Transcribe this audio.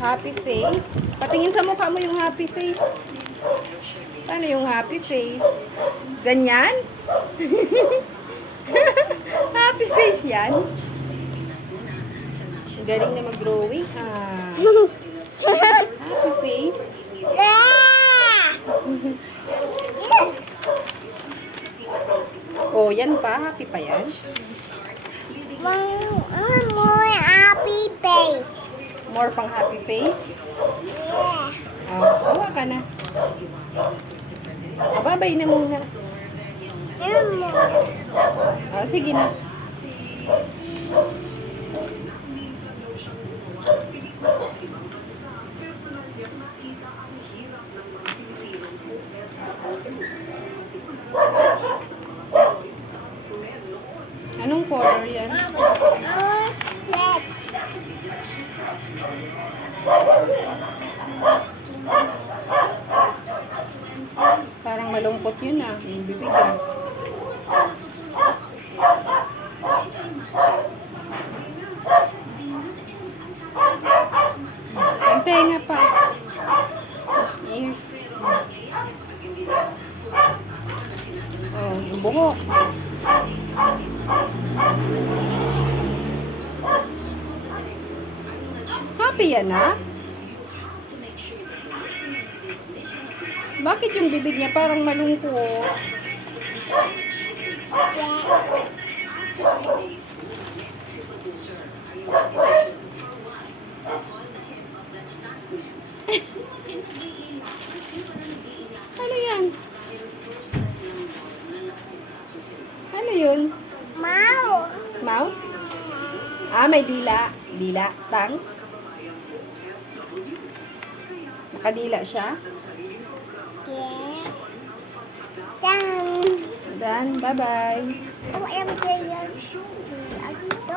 happy face. Patingin sa mukha mo yung happy face. Paano yung happy face? Ganyan? Happy face yan. Galing na mag-drawing. Ah. Happy face. Oh, yan pa. Happy pa yan. More happy face. More pang happy face. Yeah. Oh, awa ka na. Babay na muna. Oh, sige na. Anong color yan? Red. Parang malungkot yun ah. Yung bibig ah. Ang tenga pa. Ears. Oh, yung buhok. Happy yan ah. Bakit yung bibig niya parang malungkot? Ano yan? Ano yun? Mouse. Mouth? Ah, may dila. Dila. Tang? Nakadila siya? Yeah. Done. Done. Bye-bye. Oh, I'm